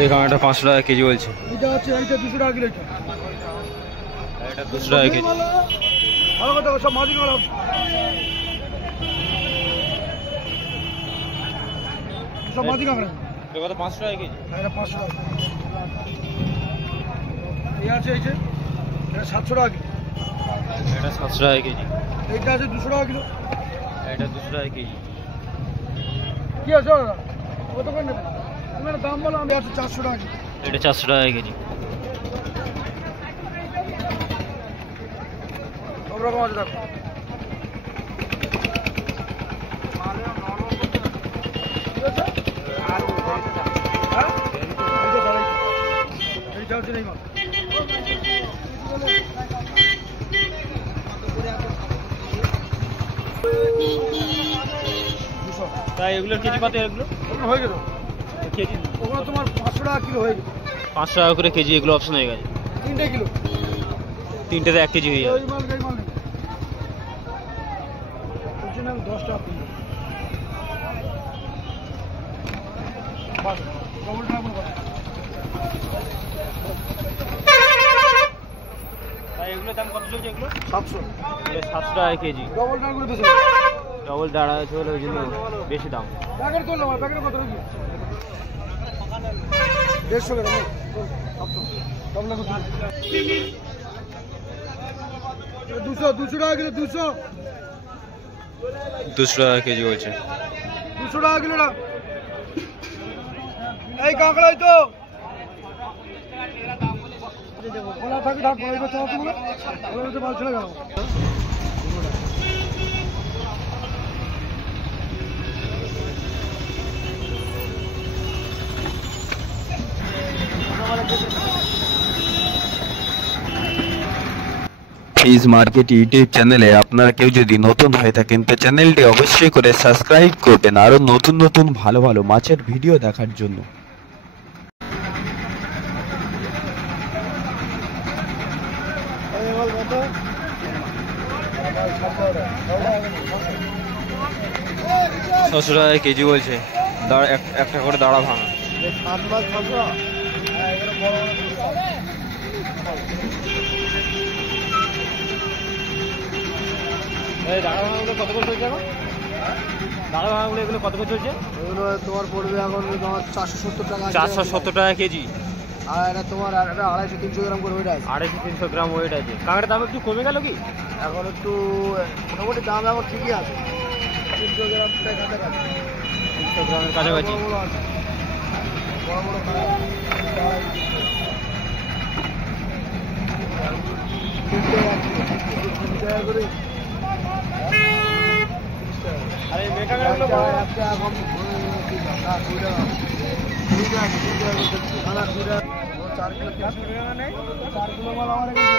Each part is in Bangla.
এই কাঁকড়াটা 500 টাকা কেজি বলছে। এটা আছে, এইটা 200 টাকা কিলো। এটা 200 টাকা কেজি। ভালো কথা, সব মাঝি কাঁকড়া। সব মাঝি কাঁকড়া। এটা কত? 500 টাকা কেজি। এটা 500 টাকা। এই আছে, এই যে এটা 700 টাকা কিলো। এটা 700 টাকা কেজি। এইটা আছে 200 টাকা কিলো। এটা 200 টাকা কেজি। কি আছে দাদা? কত করে নেবেন? আপনার দাম বলো, আমি আছে 400 টাকা কিলো। এটা 400 টাকা কেজি। সব রকম আছে দেখো। এইটা হচ্ছে এই মাছ। তাই এগুলোর কেজি কত? এগুলো হয়ে গেল কেজি, ওগুলো তোমার 500 টাকা কিলো হয়ে গেল। 500 টাকা করে কেজি। এগুলো অপশন হয়ে গেছে। 3 কিলো। 3টেতে 1 কেজি হয়ে যাবে। এই মাল নেই। বলছি না 10 টাকা কিলো। বাস ডবল টাকা করে। তাই এগুলোর দাম কত চলছে? এগুলো 700। এগুলো 700 টাকা কেজি। ডবল টাকা করে বেশি। ডবল দাঁড়া আছে বলে ওই জন্য বেশি দাম। প্যাকেট করলো আমার প্যাকেট কত নাকি? 150 গ্রাম। ডবল কত? 200 টাকা কিলো। 200 টাকা কেজি বলছে। 200 টাকা কিলো না। এই কাঁকড়াই তো বলা থাকি ঢাক বলাই করতে হবে বলে বলে তো মাল ছেড়ে গেল। ফিশ মার্কেট ইউটিউব চ্যানেলে আপনারা কেউ যদি নতুন হয়ে থাকেন তো চ্যানেলটি অবশ্যই করে সাবস্ক্রাইব করবেন আরো নতুন নতুন ভালো ভালো মাছের ভিডিও দেখার জন্য। ছশো টাকা কেজি বলছে। একটা করে দাঁড়া ভাঙা। এই দাঁড়া ভাঙাগুলো কত করে চলছে এখন? দাঁড়া ভাঙাগুলো এগুলো কত করে চলছে? এগুলো তোমার পড়বে এখন তোমার 470 টাকা। 470 টাকা কেজি। আর এটা তোমার 250-300 গ্রাম করে ওয়েট আছে। 250-300 গ্রাম ওয়েট আছে। কাঁকড়ার দাম একটু কমে গেল কি? এখন একটু মোটামুটি দাম এখন ঠিকই আছে। 300 গ্রাম প্রায় কাছাকাছি। 300 গ্রামের কাছাকাছি। বড় আছে, বড় বড় কাঁকড়া। আর এই মেয়ে কাঁকড়াগুলো বড় বড়। একটা এখন কি দাম? 4 কিলো 300 টাকা নেই। 4 কিলো মাল আমার এখানে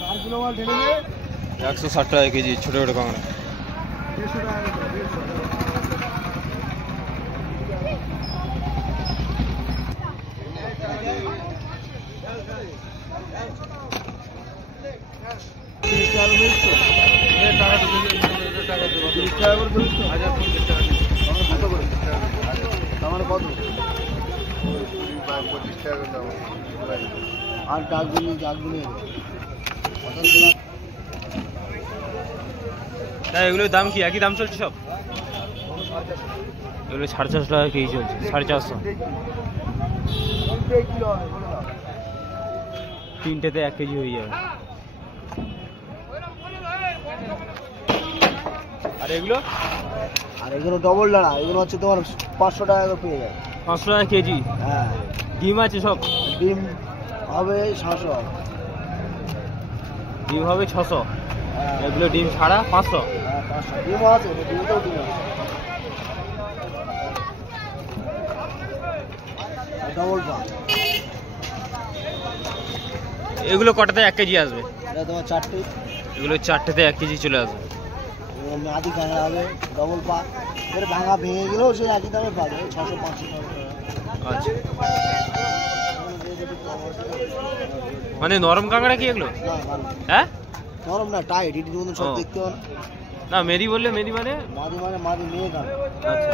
4 কিলো মাল ঢেলে নিয়ে 160 টাকা কেজি ছোট ছোট কাঁকড়া। 150 টাকা করে 150। আর ডাকগুলি তাই এগুলোর দাম কি একই দাম চলছে সব? এগুলো 450 টাকা কেজি চলছে। 450। 3টেতে 1 কেজি হয়ে যাবে। আর এগুলো ডবল ডাড়া। এগুলো হচ্ছে তোমার 500 টাকা করে পেয়ে যাবে। 500 টাকা কেজি। হ্যাঁ, ডিম আছে সব? ডিম হবে 600। ডিম হবে 600। এগুলো ডিম ছাড়া 500। হ্যাঁ 500 ডিম আছে। ডিমটাও ডিম আছে। ডবল পা। এগুলো কটাতে 1 কেজি আসবে? এটা তোমার 4টে। এগুলো 4টেতে 1 কেজি চলে আসবে। আদি কাঁকড়া হবে ডবল পা। এর ভাঙা ভেঙে গেলেও সেই একই দামে পাবে। 600-500 টাকা। আচ্ছা, মানে নরম কাঁকড়া কি এগুলো? হ্যাঁ নরম না, টাইট। এটির মতন সব দেখতে হবে না। মেরি বললে মেরি মানে মাদি মেয়ে কাঁকড়া। আচ্ছা।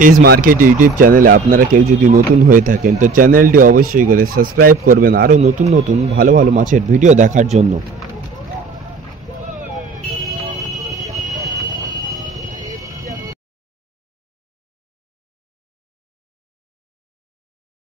ফিশ মার্কেট ইউটিউব চ্যানেলে আপনারা কেউ যদি নতুন হয়ে থাকেন তো চ্যানেলটি অবশ্যই করে সাবস্ক্রাইব করবেন আরও নতুন নতুন ভালো ভালো মাছের ভিডিও দেখার জন্য।